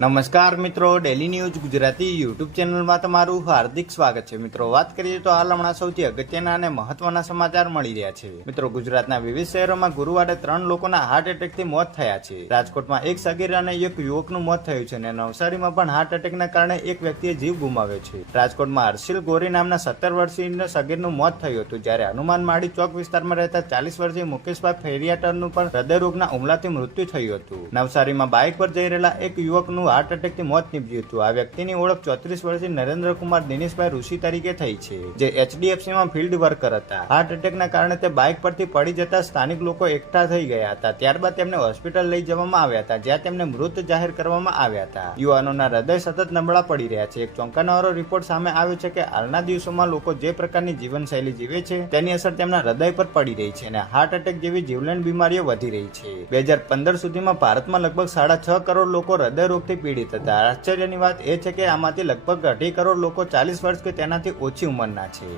નમસ્કાર મિત્રો, daily news Gujarati YouTube ચેનલમાં તમારું હાર્દિક સ્વાગત છે. મિત્રો, વાત કરીએ તો હાલ હમણાં સૌથી અગત્યના અને મહત્વના સમાચાર મળી રહ્યા છે. મિત્રો, ગુજરાતના વિવિધ શહેરોમાં ગુરુવારે 3 લોકોના હાર્ટ એટેકથી મોત થયા છે. રાજકોટમાં એક સગીર અને એક યુવકનું મોત થયું છે અને નવસારીમાં પણ હાર્ટ એટેકના કારણે એક વ્યક્તિએ જીવ ગુમાવ્યો છે. રાજકોટમાં હર્ષિલ ગોરી નામના 17 વર્ષીય સગીરનું મોત થયું હતું, જ્યારે હનુમાન માળી ચોક વિસ્તારમાં રહેતા 40 વર્ષીય મુકેશભાઈ ફેરિયાટરનું પણ હૃદયરોગના હુમલાથી મૃત્યુ થયું હતું. નવસારીમાં બાઇક પર જઈ રહેલા એક યુવકનું હાર્ટ એટેકથી મોત નીપજ્યું હતું. આ વ્યક્તિની ઓળખ 34 વર્ષીય નરેન્દ્રકુમાર દિનેશભાઈ ઋષિ તરીકે થઈ છે, જે HDFCમાં ફિલ્ડ વર્કર હતા. હાર્ટ એટેકના કારણે તે બાઇક પરથી પડી જતા સ્થાનિક લોકો એકઠા થઈ ગયા હતા. ત્યારબાદ તેમને હોસ્પિટલ લઈ જવામાં આવ્યા હતા, જ્યાં તેમને મૃત જાહેર કરવામાં આવ્યા હતા. યુવાનોના હૃદય સતત નબળા પડી રહ્યા છે. એક ચોંકાવનારો રિપોર્ટ સામે આવ્યો છે કે હાલના દિવસોમાં લોકો જે પ્રકારની જીવનશૈલી જીવે છે તેની અસર તેમના હૃદય પર પડી રહી છે અને હાર્ટ એટેક જેવી જીવલેણ બીમારીઓ વધી રહી છે. 2015 સુધીમાં ભારતમાં લગભગ 6.5 કરોડ લોકો હૃદયરોગથી પીડિત હતા. આશ્ચર્યની વાત એ છે કે આમાંથી લગભગ 2.5 કરોડ લોકો 40 વર્ષ કે તેનાથી ઓછી ઉંમરના છે.